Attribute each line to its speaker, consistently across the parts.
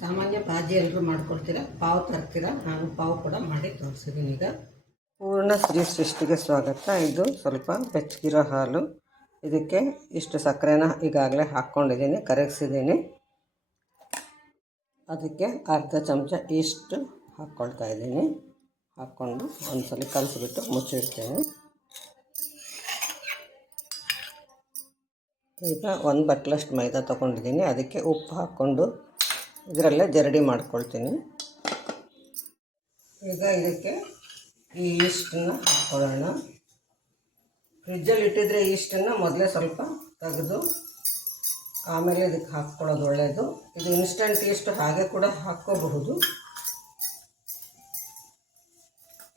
Speaker 1: ಸಾಮಾನ್ಯ ಬಾಜಿ ಎಲ್ಲರೂ ಮಾಡ್ಕೊಳ್ತೀರಾ? ಪಾವ್ ತರ್ತೀರಾ? ನಾನು ಪಾವು ಕೂಡ ಮಾಡಿ ತೋರಿಸಿದ್ದೀನಿ ಈಗ. ಪೂರ್ಣ ಶ್ರೀ ಸೃಷ್ಟಿಗೆ ಸ್ವಾಗತ. ಇದು ಸ್ವಲ್ಪ ಬೆಚ್ಚಗಿರೋ ಹಾಲು. ಇದಕ್ಕೆ ಇಷ್ಟು ಸಕ್ಕರೆನ ಈಗಾಗಲೇ ಹಾಕ್ಕೊಂಡಿದ್ದೀನಿ ಕರಗಿಸಿದ್ದೀನಿ ಅದಕ್ಕೆ ಅರ್ಧ ಚಮಚ ಇಷ್ಟು ಹಾಕ್ಕೊಳ್ತಾ ಇದ್ದೀನಿ. ಹಾಕ್ಕೊಂಡು ಒಂದ್ಸಲ ಕಲಸಿಬಿಟ್ಟು ಮುಚ್ಚಿಡ್ತೇನೆ. ಈಗ ಒಂದು ಬಟ್ಲಷ್ಟು ಮೈದಾ ತೊಗೊಂಡಿದ್ದೀನಿ. ಅದಕ್ಕೆ ಉಪ್ಪು ಹಾಕ್ಕೊಂಡು ಇದರಲ್ಲೇ ಜರಡಿ ಮಾಡ್ಕೊಳ್ತೀನಿ. ಈಗ ಇದಕ್ಕೆ ಈ ಈಸ್ಟನ್ನು ಹಾಕ್ಕೊಳ್ಳೋಣ ಫ್ರಿಜ್ಜಲ್ಲಿ ಇಟ್ಟಿದ್ರೆ ಈಸ್ಟನ್ನು ಮೊದಲೇ ಸ್ವಲ್ಪ ತೆಗೆದು ಆಮೇಲೆ ಇದಕ್ಕೆ ಹಾಕ್ಕೊಳ್ಳೋದು ಒಳ್ಳೆಯದು ಇದು ಇನ್ಸ್ಟಂಟ್ ಈಸ್ಟ್ ಹಾಗೆ ಕೂಡ ಹಾಕ್ಕೋಬಹುದು.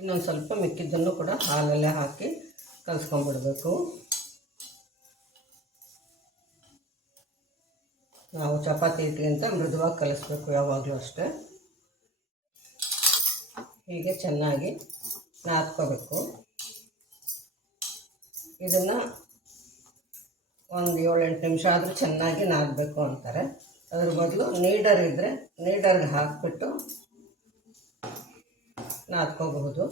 Speaker 1: ಇನ್ನೊಂದು ಸ್ವಲ್ಪ ಮಿಕ್ಕಿದ್ದನ್ನು ಕೂಡ ಹಾಲಲ್ಲೇ ಹಾಕಿ ಕಲಿಸ್ಕೊಂಡ್ಬಿಡ್ಬೇಕು. ನಾವು ಚಪಾತಿ ಹಿಟ್ಟಿಗಿಂತ ಮೃದುವಾಗಿ ಕಲಿಸ್ಬೇಕು ಯಾವಾಗಲೂ ಅಷ್ಟೇ. ಹೀಗೆ ಚೆನ್ನಾಗಿ ನಾದ್ಕೋಬೇಕು. ಇದನ್ನು ಒಂದು ಏಳೆಂಟು ನಿಮಿಷ ಆದರೂ ಚೆನ್ನಾಗಿ ನಾದಬೇಕು ಅಂತಾರೆ. ಅದ್ರ ಬದಲು ನೀಡರ್ ಇದ್ದರೆ ನೀಡರ್ಗೆ ಹಾಕಿಬಿಟ್ಟು ನಾದ್ಕೋಬಹುದು.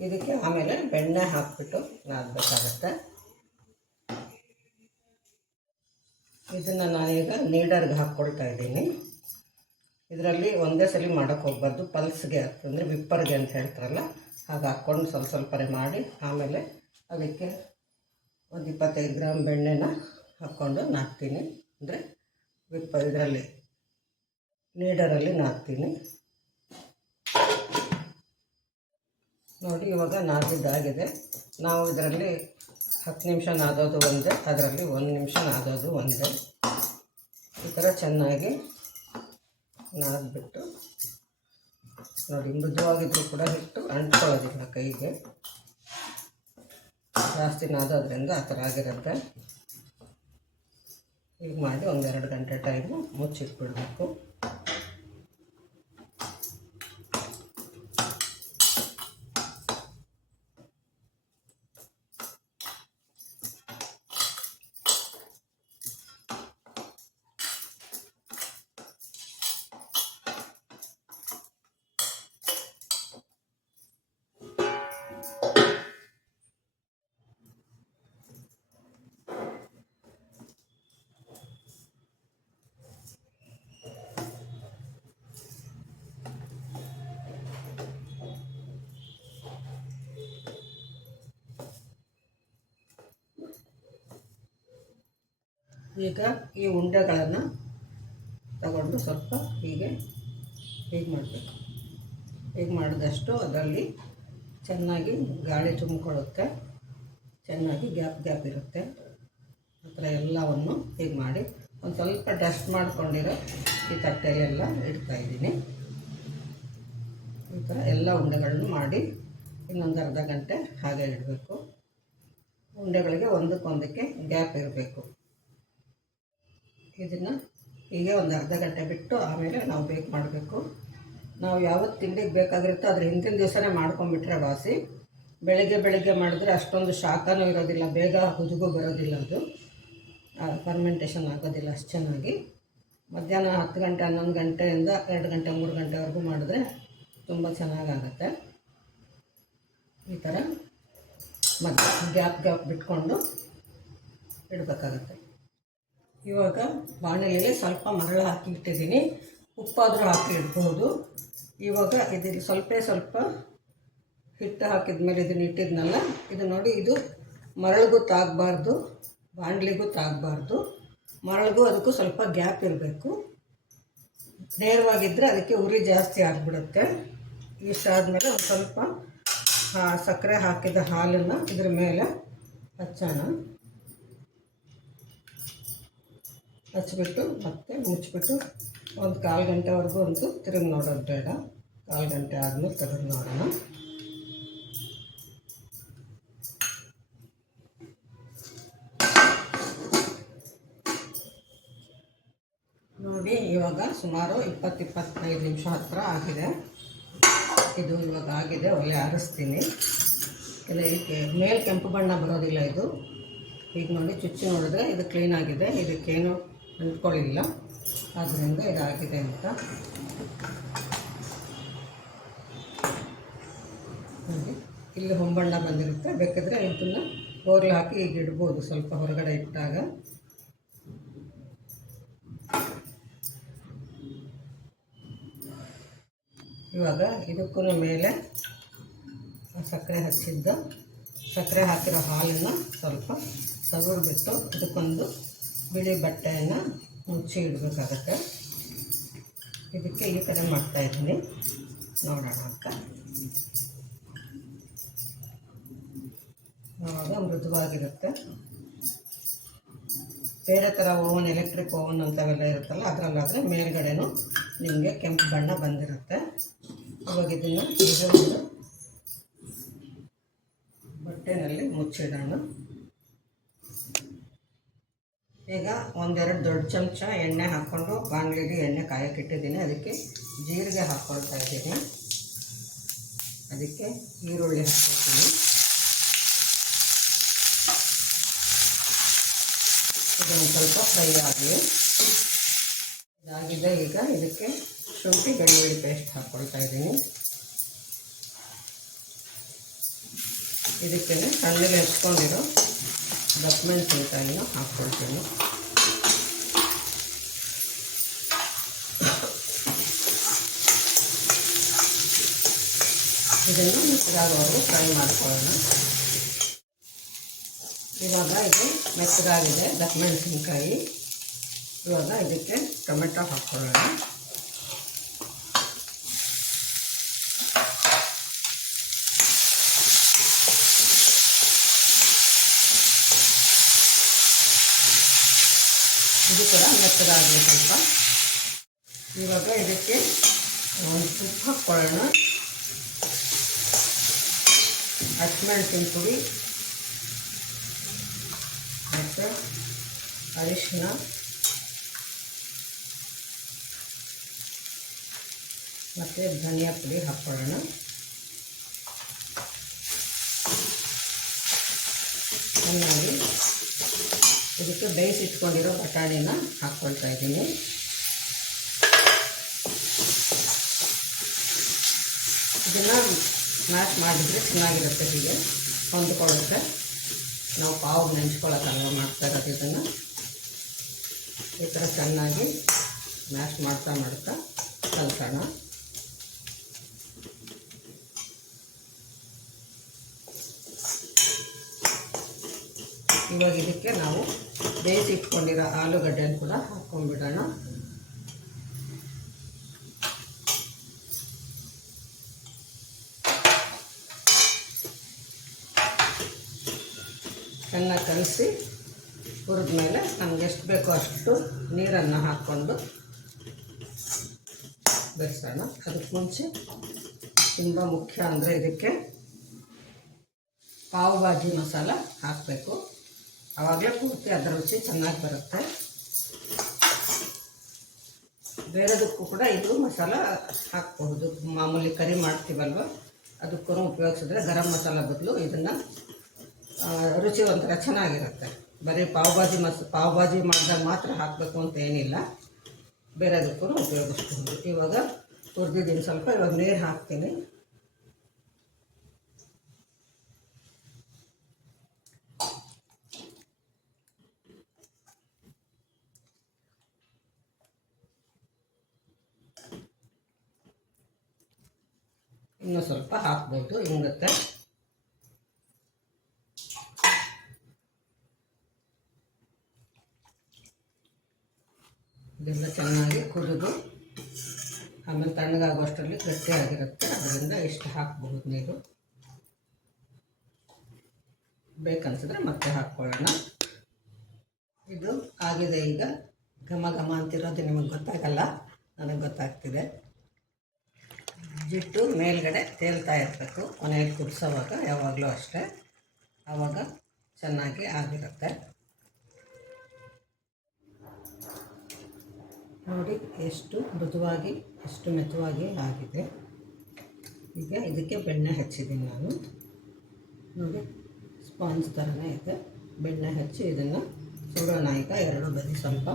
Speaker 1: ಇದಕ್ಕೆ ಆಮೇಲೆ ಬೆಣ್ಣೆ ಹಾಕಿಬಿಟ್ಟು ನಾದಬೇಕಾಗತ್ತೆ. ಇದನ್ನು ನಾನೀಗ ನೀಡರ್ಗೆ ಹಾಕ್ಕೊಳ್ತಾ ಇದ್ದೀನಿ. ಇದರಲ್ಲಿ ಒಂದೇ ಸಲ ಮಾಡೋಕ್ಕೆ ಹೋಗ್ಬಾರ್ದು. ಪಲ್ಸ್ಗೆ ಅಂದರೆ ವಿಪ್ಪರ್ಗೆ ಅಂತ ಹೇಳ್ತಾರಲ್ಲ, ಹಾಗೆ ಹಾಕ್ಕೊಂಡು ಸ್ವಲ್ಪ ಸ್ವಲ್ಪನೇ ಮಾಡಿ, ಆಮೇಲೆ ಅದಕ್ಕೆ ಒಂದು ಇಪ್ಪತ್ತೈದು ಗ್ರಾಮ್ ಬೆಣ್ಣೆನ ಹಾಕ್ಕೊಂಡು ನಾಕ್ತೀನಿ ಅಂದರೆ ವಿಪ್ಪ ಇದರಲ್ಲಿ, ನೀಡರಲ್ಲಿ ನಾಕ್ತೀನಿ ನೋಡಿ, ಇವಾಗ ನಾದಿದ್ದಾಗಿದೆ. ನಾವು ಇದರಲ್ಲಿ ಹತ್ತು ನಿಮಿಷ ನಾದೋದು ಒಂದೇ, ಅದರಲ್ಲಿ ಒಂದು ನಿಮಿಷ ನಾದೋದು ಒಂದೇ. ಈ ಥರ ಚೆನ್ನಾಗಿ ನಾದ್ಬಿಟ್ಟು, ನೋಡಿ ಮೃದುವಾಗಿದ್ದರೂ ಕೂಡ ಹಿಟ್ಟು ಅಂಟ್ಕೊಳ್ಳೋದಿಲ್ಲ ಕೈಗೆ. ಜಾಸ್ತಿ ನಾದೋದ್ರಿಂದ ಆ ಥರ ಆಗಿರುತ್ತೆ. ಈಗ ಮಾಡಿ ಒಂದೆರಡು ಗಂಟೆ ಟೈಮು ಮುಚ್ಚಿಟ್ಬಿಡ್ಬೇಕು. ಈಗ ಈ ಉಂಡೆಗಳನ್ನು ತಗೊಂಡು ಸ್ವಲ್ಪ ಹೀಗೆ ಹೀಗೆ ಮಾಡಬೇಕು? ಹೀಗೆ ಮಾಡಿದಷ್ಟು ಅದರಲ್ಲಿ ಚೆನ್ನಾಗಿ ಗಾಳಿ ತುಂಬಿಕೊಳ್ಳುತ್ತೆ. ಚೆನ್ನಾಗಿ ಗ್ಯಾಪ್ ಗ್ಯಾಪ್ ಇರುತ್ತೆ. ಆ ಥರ ಎಲ್ಲವನ್ನು ಹೀಗೆ ಮಾಡಿ ಒಂದು ಸ್ವಲ್ಪ ಡಸ್ಟ್ ಮಾಡ್ಕೊಂಡಿರೋ ಈ ತಟ್ಟೆಯಲ್ಲೆಲ್ಲ ಇಡ್ತಾ ಇದ್ದೀನಿ. ಈ ಥರ ಎಲ್ಲ ಉಂಡೆಗಳನ್ನು ಮಾಡಿ ಇನ್ನೊಂದು ಅರ್ಧ ಗಂಟೆ ಹಾಗೆ ಇಡಬೇಕು. ಉಂಡೆಗಳಿಗೆ ಒಂದಕ್ಕೊಂದಕ್ಕೆ ಗ್ಯಾಪ್ ಇರಬೇಕು. ಇದನ್ನು ಹೀಗೆ ಒಂದು ಅರ್ಧ ಗಂಟೆ ಬಿಟ್ಟು ಆಮೇಲೆ ನಾವು ಬೇಕ್ ಮಾಡಬೇಕು. ನಾವು ಯಾವತ್ತು ತಿಂಡಿಗೆ ಬೇಕಾಗಿರುತ್ತೋ ಅದ್ರ ಹಿಂದಿನ ದಿವಸನೇ ಮಾಡ್ಕೊಂಡ್ಬಿಟ್ರೆ ವಾಸಿ. ಬೆಳಗ್ಗೆ ಬೆಳಗ್ಗೆ ಮಾಡಿದ್ರೆ ಅಷ್ಟೊಂದು ಶಾಖನೂ ಇರೋದಿಲ್ಲ, ಬೇಗ ಹುದುಗು ಬರೋದಿಲ್ಲ ಅದು. ಫರ್ಮೆಂಟೇಷನ್ ಆಗೋದಿಲ್ಲ ಅಷ್ಟು ಚೆನ್ನಾಗಿ. ಮಧ್ಯಾಹ್ನ ಹತ್ತು ಗಂಟೆ, ಹನ್ನೊಂದು ಗಂಟೆಯಿಂದ ಎರಡು ಗಂಟೆ, ಮೂರು ಗಂಟೆವರೆಗೂ ಮಾಡಿದ್ರೆ ತುಂಬ ಚೆನ್ನಾಗಾಗತ್ತೆ. ಈ ಥರ ಮತ್ತೆ ಗ್ಯಾಪ್ ಗ್ಯಾಪ್ ಬಿಟ್ಕೊಂಡು ಇಡಬೇಕಾಗತ್ತೆ. ಇವಾಗ ಬಾಣಲೆಯಲ್ಲಿ ಸ್ವಲ್ಪ ಮರಳು ಹಾಕಿ ಇಟ್ಟಿದ್ದೀನಿ. ಉಪ್ಪಾದರೂ ಹಾಕಿ ಇಡ್ಬೋದು. ಇವಾಗ ಇದು ಸ್ವಲ್ಪ ಸ್ವಲ್ಪ ಹಿಟ್ಟು ಹಾಕಿದ ಮೇಲೆ ಇದನ್ನು ಇಟ್ಟಿದ್ನಲ್ಲ ಇದು ನೋಡಿ ಇದು ಮರಳಿಗೂ ತಾಗಬಾರ್ದು, ಬಾಣಲಿಗೂ ತಾಗಬಾರ್ದು. ಮರಳಿಗೂ ಅದಕ್ಕೂ ಸ್ವಲ್ಪ ಗ್ಯಾಪ್ ಇರಬೇಕು. ನೇರವಾಗಿದ್ದರೆ ಅದಕ್ಕೆ ಉರಿ ಜಾಸ್ತಿ ಆಗಿಬಿಡುತ್ತೆ. ಇಷ್ಟಾದಮೇಲೆ ಒಂದು ಸ್ವಲ್ಪ ಸಕ್ಕರೆ ಹಾಕಿದ ಹಾಲನ್ನು ಇದ್ರ ಮೇಲೆ ಹಚ್ಚೋಣ. ಹಚ್ಬಿಟ್ಟು ಮತ್ತೆ ಮುಚ್ಚಿಬಿಟ್ಟು ಒಂದು ಕಾಲು ಗಂಟೆವರೆಗೂ ಅಂತೂ ತಿರುಗಿ ನೋಡೋದು ಬೇಡ. ಕಾಲು ಗಂಟೆ ಆದಮೇಲೆ ತೆಗೆದು ನೋಡೋಣ. ನೋಡಿ, ಇವಾಗ ಸುಮಾರು ಇಪ್ಪತ್ತು ಇಪ್ಪತ್ತೈದು ನಿಮಿಷ ಹತ್ತಿರ ಆಗಿದೆ. ಇದು ಇವಾಗ ಆಗಿದೆ, ಒಳ್ಳೆ ಆರಿಸ್ತೀನಿ. ಇಲ್ಲ, ಇದಕ್ಕೆ ಮೇಲೆ ಕೆಂಪು ಬಣ್ಣ ಬರೋದಿಲ್ಲ ಇದು. ಈಗ ನೋಡಿ, ಚುಚ್ಚಿ ನೋಡಿದ್ರೆ ಇದು ಕ್ಲೀನಾಗಿದೆ ಇದಕ್ಕೇನು ಅಂಟ್ಕೊಳ್ಳಿಲ್ಲ ಆದ್ದರಿಂದ ಇದಾಗಿದೆ ಅಂತ. ನೋಡಿ ಇಲ್ಲಿ ಹೊಂಬಣ್ಣ ಬಂದಿರುತ್ತೆ. ಬೇಕಿದ್ರೆ ಇದನ್ನು ಬೋರ್ಲ್ ಹಾಕಿ ಈಗ ಇಡ್ಬೋದು ಸ್ವಲ್ಪ ಹೊರಗಡೆ ಇಟ್ಟಾಗ. ಇವಾಗ ಇದಕ್ಕೂ ಮೇಲೆ ಸಕ್ಕರೆ ಹಚ್ಚಿದ್ದು. ಸಕ್ಕರೆ ಹಾಕಿರೋ ಹಾಲನ್ನು ಸ್ವಲ್ಪ ಸಗುರು ಬಿಟ್ಟು ಇದಕ್ಕೊಂದು ಬಿಳಿ ಬಟ್ಟೆಯನ್ನು ಮುಚ್ಚಿ ಇಡಬೇಕಾಗತ್ತೆ. ಇದಕ್ಕೆ ಈ ಕಡೆ ಮಾಡ್ತಾಯಿದ್ದೀನಿ ನೋಡೋಣ ಅಂತ. ಆವಾಗ ಮೃದುವಾಗಿರುತ್ತೆ. ಬೇರೆ ಥರ ಓವನ್, ಎಲೆಕ್ಟ್ರಿಕ್ ಓವನ್ ಅಂತವೆಲ್ಲ ಇರುತ್ತಲ್ಲ, ಅದರಲ್ಲಾದರೆ ಮೇಲ್ಗಡೆನೂ ನಿಮಗೆ ಕೆಂಪು ಬಣ್ಣ ಬಂದಿರುತ್ತೆ. ಇವಾಗ ಇದನ್ನು ಬಟ್ಟೆನಲ್ಲಿ ಮುಚ್ಚಿಡೋಣ. ಈಗ ಒಂದೆರಡು ದೊಡ್ಡ ಚಮಚ ಎಣ್ಣೆ ಹಾಕ್ಕೊಂಡು ಬಾಣಲಿಗೆ ಎಣ್ಣೆ ಕಾಯಕ್ಕಿಟ್ಟಿದ್ದೀನಿ ಅದಕ್ಕೆ ಜೀರಿಗೆ ಹಾಕ್ಕೊಳ್ತಾ ಇದ್ದೀನಿ. ಅದಕ್ಕೆ ಈರುಳ್ಳಿ ಹಾಕ್ಕೊಳ್ತೀನಿ. ಇದನ್ನು ಸ್ವಲ್ಪ ಫ್ರೈ ಆಗಲಿ. ಇದಾಗಿದೆ. ಈಗ ಇದಕ್ಕೆ ಶುಂಠಿ ಬೆಳ್ಳುಳ್ಳಿ ಪೇಸ್ಟ್ ಹಾಕ್ಕೊಳ್ತಾ ಇದ್ದೀನಿ. ಇದಕ್ಕೆ ಸಣ್ಣಗೆ ಹೆಚ್ಕೊಂಡಿರೋ ದಪ್ಪಮೆಣಸಿನ್ಕಾಯಿನ ಹಾಕ್ಕೊಳ್ತೀನಿ ಇದನ್ನು ಮೆತ್ತಗಾಗುವವರೆಗೂ ಫ್ರೈ ಮಾಡ್ಕೊಳ್ಳೋಣ ಇವಾಗ ಇದು ಮೆತ್ತಗಾಗಿದೆ ದಪ್ಪಮೆಣಸಿನ್ಕಾಯಿ ಇವಾಗ ಇದಕ್ಕೆ ಟೊಮೆಟೊ ಹಾಕ್ಕೊಳ್ಳೋಣ ಕೂಡ ಮೆತ್ತಗಾಗಲಿ ಸ್ವಲ್ಪ. ಇವಾಗ ಇದಕ್ಕೆ ಒಂದು ಉಪ್ಪು ಹಾಕ್ಕೊಳ್ಳೋಣ ಹಸಿಮೆಣಸಿನ ಪುಡಿ ಮತ್ತು ಅರಿಶಿನ. ಮತ್ತು ಧನಿಯಾ ಪುಡಿ ಹಾಕ್ಕೊಳ್ಳೋಣ ಚೆನ್ನಾಗಿ ಇದಕ್ಕೆ ಬೇಯಿಸಿಟ್ಕೊಂಡಿರೋ ಬಟಾಣಿನ ಹಾಕ್ಕೊಳ್ತಾ ಇದ್ದೀನಿ. ಇದನ್ನು ಮ್ಯಾಶ್ ಮಾಡಿದರೆ ಚೆನ್ನಾಗಿರುತ್ತೆ ಹೀಗೆ. ಹೊಂದ್ಕೊಳ್ಳುತ್ತೆ ನಾವು ಪಾವು ನೆಂಚ್ಕೊಳ್ಳೋಕ್ಕಲ್ವ ಮಾಡ್ತಾ ಇರೋದು ಇದನ್ನು. ಈ ಥರ ಚೆನ್ನಾಗಿ ಮ್ಯಾಶ್ ಮಾಡ್ತಾ ಮಾಡ್ತಾ ಕಲ್ಸೋಣ. ಇವಾಗ ಇದಕ್ಕೆ ನಾವು ಬೇಯಿಸಿ ಇಟ್ಕೊಂಡಿರೋ ಆಲೂಗಡ್ಡೆನ ಕೂಡ ಹಾಕ್ಕೊಂಡ್ಬಿಡೋಣ. ಚೆನ್ನಾಗಿ ಕಲಸಿ ಹುರಿದ್ಮೇಲೆ ನಮ್ಗೆ ಎಷ್ಟು ಬೇಕೋ ಅಷ್ಟು ನೀರನ್ನು ಹಾಕ್ಕೊಂಡು ಬೆರೆಸೋಣ. ಅದಕ್ಕೆ ಮುಂಚೆ ತುಂಬ ಮುಖ್ಯ ಅಂದರೆ ಇದಕ್ಕೆ ಪಾವ್ ಭಾಜಿ ಮಸಾಲ ಹಾಕಬೇಕು. ಆವಾಗಲೇ ಪೂರ್ತಿ ಅದರ ರುಚಿ ಚೆನ್ನಾಗಿ ಬರುತ್ತೆ. ಬೇರೆದಕ್ಕೂ ಕೂಡ ಇದು ಮಸಾಲ ಹಾಕ್ಬಹುದು. ಮಾಮೂಲಿ ಕರಿ ಮಾಡ್ತೀವಲ್ವ? ಅದಕ್ಕೂ ಉಪಯೋಗಿಸಿದ್ರೆ ಗರಂ ಮಸಾಲ ಬದಲು ಇದನ್ನು ರುಚಿ ಒಂಥರ ಚೆನ್ನಾಗಿರುತ್ತೆ. ಬರೀ ಪಾವ್ ಭಾಜಿ ಮಸ್, ಪಾವ್ ಭಾಜಿ ಮಾಡಿದಾಗ ಮಾತ್ರ ಹಾಕಬೇಕು ಅಂತ ಏನಿಲ್ಲ. ಬೇರೆದಕ್ಕೂ ಉಪಯೋಗಿಸ್ಬಹುದು. ಇವಾಗ ಹುರಿದಿದ್ದೀನಿ ಸ್ವಲ್ಪ, ಇವಾಗ ನೀರು ಹಾಕ್ತೀನಿ. ಇನ್ನೂ ಸ್ವಲ್ಪ ಹಾಕ್ಬೋದು ಹಿಂಗತ್ತೆ. ಇದೆಲ್ಲ ಚೆನ್ನಾಗಿ ಕುದಿದು ಆಮೇಲೆ ತಣ್ಣಗಾಗುವಷ್ಟರಲ್ಲಿ ಗಟ್ಟಿಯಾಗಿರುತ್ತೆ. ಅದರಿಂದ ಇಷ್ಟು ಹಾಕ್ಬಹುದು ನೀರು ಬೇಕನ್ಸಿದ್ರೆ ಮತ್ತೆ ಹಾಕ್ಕೊಳ್ಳೋಣ. ಇದು ಆಗಿದೆ ಈಗ ಘಮ ಘಮ ಅಂತಿರೋದು ನಿಮಗೆ ಗೊತ್ತಾಗಲ್ಲ. ನನಗೆ ಗೊತ್ತಾಗ್ತಿದೆ. ಜಿಟ್ಟು ಮೇಲ್ಗಡೆ ತೇಲ್ತಾ ಇರಬೇಕು. ಮನೆಯಲ್ಲಿ ಕುದಿಸೋವಾಗ ಯಾವಾಗಲೂ ಅಷ್ಟೇ. ಆವಾಗ ಚೆನ್ನಾಗಿ ಆಗಿರುತ್ತೆ. ನೋಡಿ, ಎಷ್ಟು ಮೃದುವಾಗಿ, ಎಷ್ಟು ಮೆತುವಾಗಿ ಆಗಿದೆ. ಈಗ ಇದಕ್ಕೆ ಬೆಣ್ಣೆ ಹಚ್ಚಿದ್ದೀನಿ ನಾನು. ನೋಡಿ, ಸ್ಪಾಂಜ್ ಥರನೇ ಇದೆ. ಬೆಣ್ಣೆ ಹಚ್ಚಿ ಇದನ್ನು ಸುಡೋಣ. ಈಗ ಎರಡು ಬದಿ ಸ್ವಲ್ಪ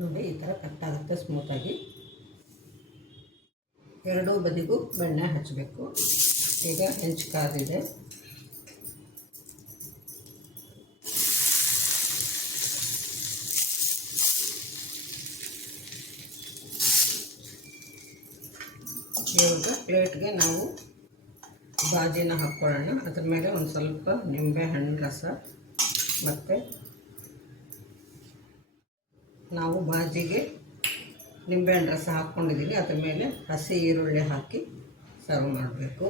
Speaker 1: ನೋಡಿ, ಈ ಥರ ಕಟ್ಟಾಗುತ್ತೆ ಸ್ಮೂತಾಗಿ ಎರಡೂ ಬದಿಗೂ ಬೆಣ್ಣೆ ಹಚ್ಚಬೇಕು ಈಗ ಹೆಂಚು ಕಾದಿದೆ ಇವಾಗ ಪ್ಲೇಟ್ಗೆ ನಾವು ಬಾಜಿನ ಹಾಕ್ಕೊಳ್ಳೋಣ. ಅದ್ರ ಮೇಲೆ ಒಂದು ಸ್ವಲ್ಪ ನಿಂಬೆ ಹಣ್ಣು ರಸ, ಮತ್ತು ನಾವು ಬಾಜಿಗೆ ನಿಂಬೆಹಣ್ಣು ರಸ ಹಾಕ್ಕೊಂಡಿದ್ದೀವಿ ಅದ್ರ ಮೇಲೆ ಹಸಿ ಈರುಳ್ಳಿ ಹಾಕಿ ಸರ್ವ್ ಮಾಡಬೇಕು.